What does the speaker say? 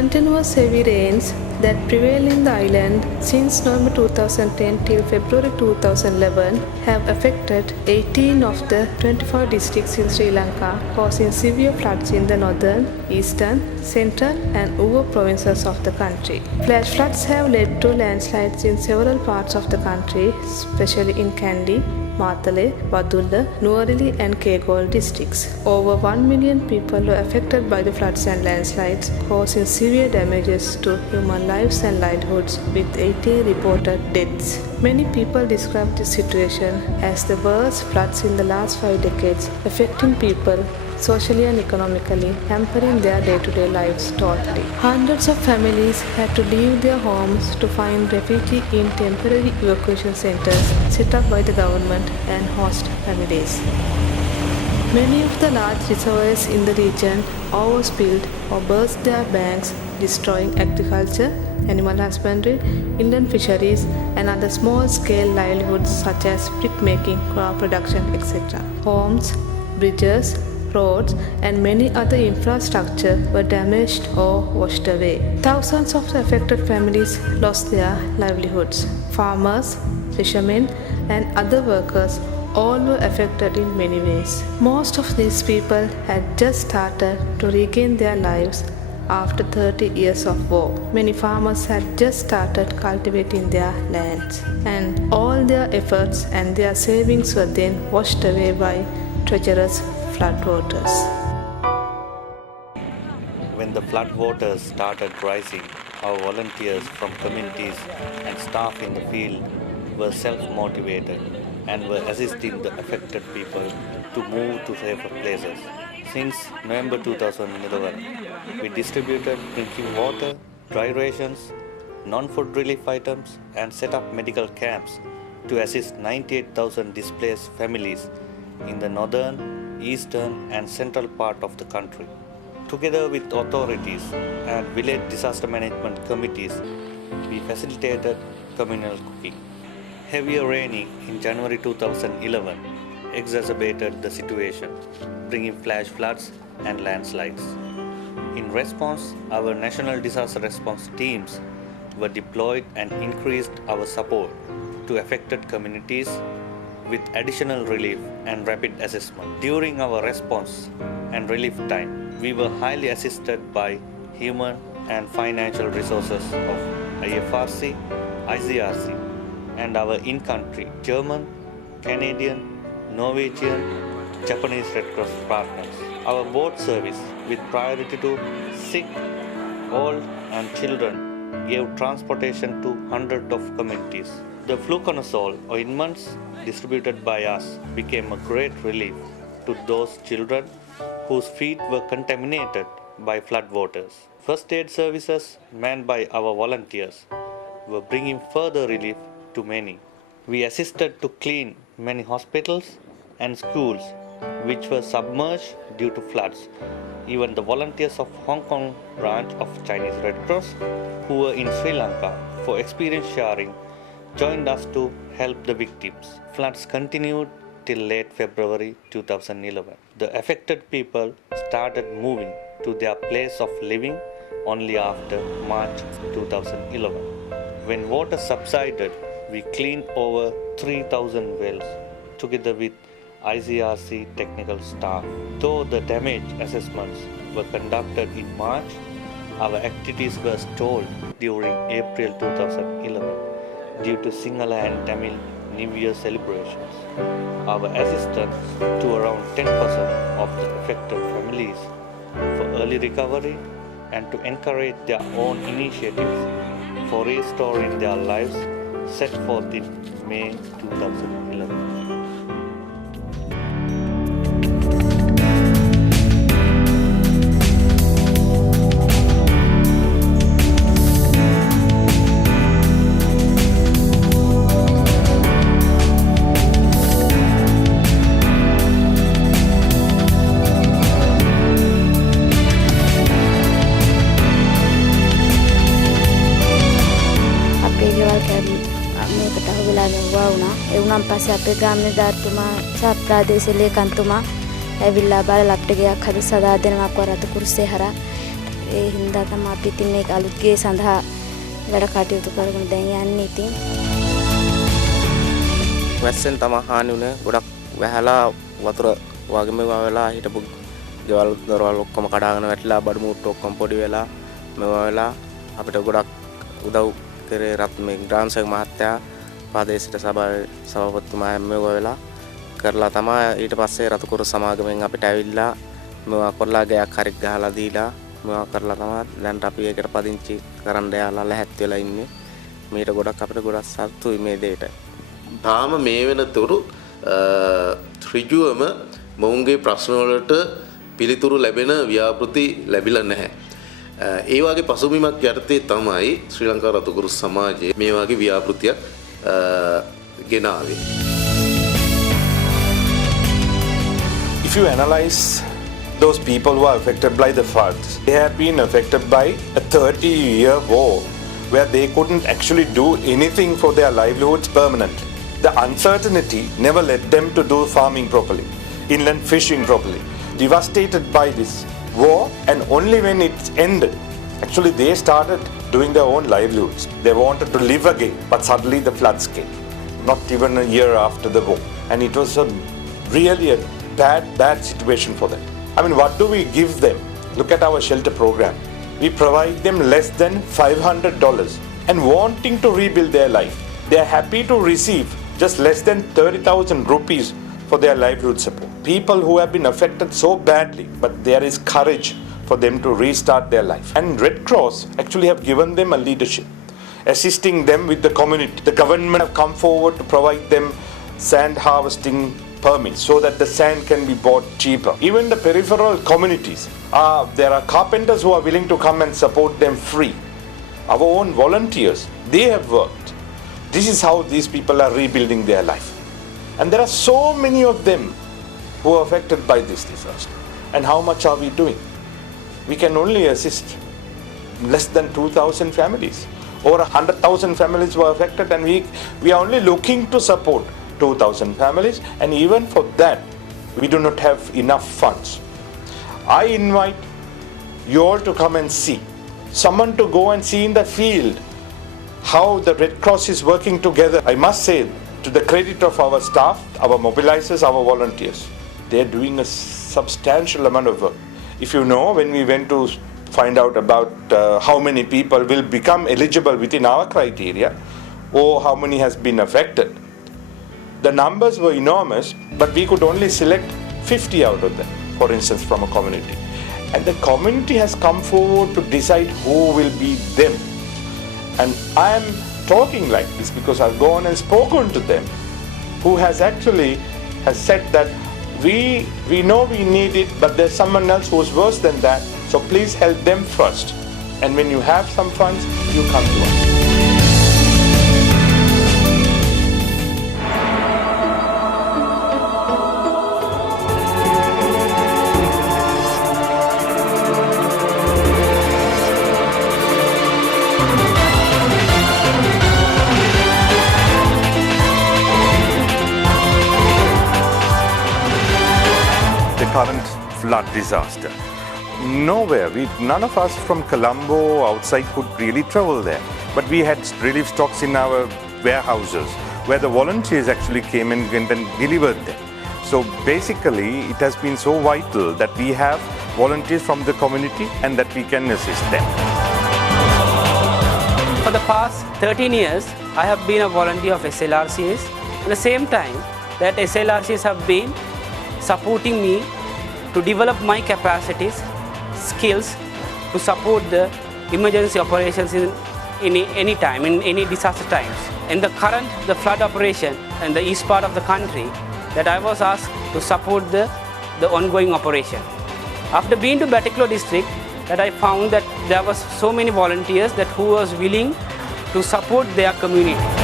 Continuous heavy rains that prevail in the island since November 2010 till February 2011 have affected 18 of the 25 districts in Sri Lanka, causing severe floods in the northern, eastern, central and Uva provinces of the country. Flash floods have led to landslides in several parts of the country, especially in Kandy, Matale, Badulla, Nuwara and Kegol districts. Over 1 million people were affected by the floods and landslides, causing severe damages to human lives and livelihoods, with 18 reported deaths. Many people describe this situation as the worst floods in the last 5 decades, affecting people socially and economically, hampering their day-to-day lives totally. Hundreds of families had to leave their homes to find refuge in temporary evacuation centers set up by the government and host families. Many of the large reservoirs in the region overspilled or burst their banks, destroying agriculture, animal husbandry, inland fisheries, and other small-scale livelihoods such as brick-making, crop production, etc. Homes, bridges, roads, and many other infrastructure were damaged or washed away. Thousands of the affected families lost their livelihoods. Farmers, fishermen, and other workers all were affected in many ways. Most of these people had just started to regain their lives after 30 years of war. Many farmers had just started cultivating their lands, and all their efforts and their savings were then washed away by treacherous floodwaters. When the floodwaters started rising, our volunteers from communities and staff in the field were self-motivated and were assisting the affected people to move to safer places. Since November 2011, we distributed drinking water, dry rations, non-food relief items, and set up medical camps to assist 98,000 displaced families in the northern, eastern, and central part of the country. Together with authorities and village disaster management committees, we facilitated communal cooking. Heavier raining in January 2011 exacerbated the situation, bringing flash floods and landslides. In response, our national disaster response teams were deployed and increased our support to affected communities with additional relief and rapid assessment. During our response and relief time, we were highly assisted by human and financial resources of IFRC, ICRC, and our in-country German, Canadian, Norwegian, Japanese Red Cross partners. Our boat service, with priority to sick, old and children, gave transportation to hundreds of communities. The fluconazole ointments distributed by us became a great relief to those children whose feet were contaminated by floodwaters. First aid services manned by our volunteers were bringing further relief to many. We assisted to clean many hospitals and schools which were submerged due to floods. Even the volunteers of Hong Kong branch of Chinese Red Cross, who were in Sri Lanka for experience sharing, joined us to help the victims. Floods continued till late February 2011. The affected people started moving to their place of living only after March 2011. When water subsided, we cleaned over 3,000 wells together with ICRC technical staff. Though the damage assessments were conducted in March, our activities were stalled during April 2011 due to Sinhala and Tamil New Year celebrations. Our assistance to around 10% of the affected families for early recovery and to encourage their own initiatives for restoring their lives set forth in May 2011. එවුනම් පස්සේ අපේ ග්‍රාම නිලධාරිතුමා සහ ප්‍රාදේශීය ලේකම්තුමා ඇවිල්ලා බලලා අපිට ගයක් හද සදා දෙනවා කොරත කුරුසේ හරහා ඒ හින්දා තමයි අපි ඉතින් මේක අලුත්ගේ සඳහා වැඩ කටයුතු කරගෙන දැන් යන්නේ ඉතින්. වැස්සෙන් තමයි හානි වුණේ. ගොඩක් වැහලා වතුර වගේම වෙලා හිටපු ගෙවල් දොරවල් ඔක්කොම කඩාගෙන වැටිලා බඩු මුට්ටු ඔක්කොම පොඩි වෙලා මේවා වෙලා අපිට ගොඩක් උදව් කරේ මේ ග්‍රාන්සර් මහත්තයා ප්‍රාදේශීය සභාපතිතුමා මේවා වෙලා කරලා තමයි ඊට පස්සේ රතුකුරු සමාගමෙන් අපිට ඇවිල්ලා මේවා කරලා ගයක් හරි ගහලා දීලා මේවා කරලා තමයි දැන් අපි ඒකට පදිංචි කරන්න යාලා ලැහැත් වෙලා ඉන්නේ. මේකට ගොඩක් අපිට ගොඩක් සතුටුයි මේ දෙයට. තාම මේ වෙනතුරු ත්‍රිජුවම මොවුන්ගේ ප්‍රශ්න වලට පිළිතුරු ලැබෙන ව්‍යාපෘති ලැබිලා නැහැ. ඒ වගේ පසුබිමක් යටතේ තමයි ශ්‍රී ලංකා රතුකුරු සමාජයේ මේ වගේ ව්‍යාපෘතියක් ගෙනාවේ. If you analyze those people who are affected by the floods, they have been affected by a 30-year war where they couldn't actually do anything for their livelihoods permanently. The uncertainty never led them to do farming properly, inland fishing properly. Devastated by this war, and only when it ended, actually they started doing their own livelihoods. They wanted to live again, but suddenly the floods came, not even a year after the war. And it was really a bad situation for them. I mean, what do we give them? Look at our shelter program. We provide them less than $500 and wanting to rebuild their life. They are happy to receive just less than 30,000 rupees for their livelihood support. People who have been affected so badly, but there is courage for them to restart their life. And Red Cross actually have given them a leadership, assisting them with the community. The government have come forward to provide them sand harvesting permits so that the sand can be bought cheaper. Even the peripheral communities, there are carpenters who are willing to come and support them free. Our own volunteers, they have worked. This is how these people are rebuilding their life. And there are so many of them who are affected by this disaster. And how much are we doing? We can only assist less than 2,000 families. Over 100,000 families were affected, and we are only looking to support 2,000 families, and even for that, we do not have enough funds. I invite you all to come and see. Someone to go and see in the field how the Red Cross is working together. I must say, to the credit of our staff, our mobilizers, our volunteers, they are doing a substantial amount of work. If you know, when we went to find out about how many people will become eligible within our criteria, or how many has been affected, the numbers were enormous, but we could only select 50 out of them, for instance, from a community. And the community has come forward to decide who will be them. And I am talking like this because I've gone and spoken to them, who has said that we know we need it, but there's someone else who's worse than that, so please help them first. And when you have some funds, you come to us. Current flood disaster. Nowhere, none of us from Colombo outside could really travel there. But we had relief stocks in our warehouses where the volunteers actually came and went and delivered them. So basically, it has been so vital that we have volunteers from the community and that we can assist them. For the past 13 years, I have been a volunteer of SLRCS. At the same time, that SLRCS have been supporting me to develop my capacities, skills to support the emergency operations in any time, in any disaster times. In the flood operation in the east part of the country, that I was asked to support the ongoing operation. After being to Batiklo district, that I found that there was so many volunteers who was willing to support their community.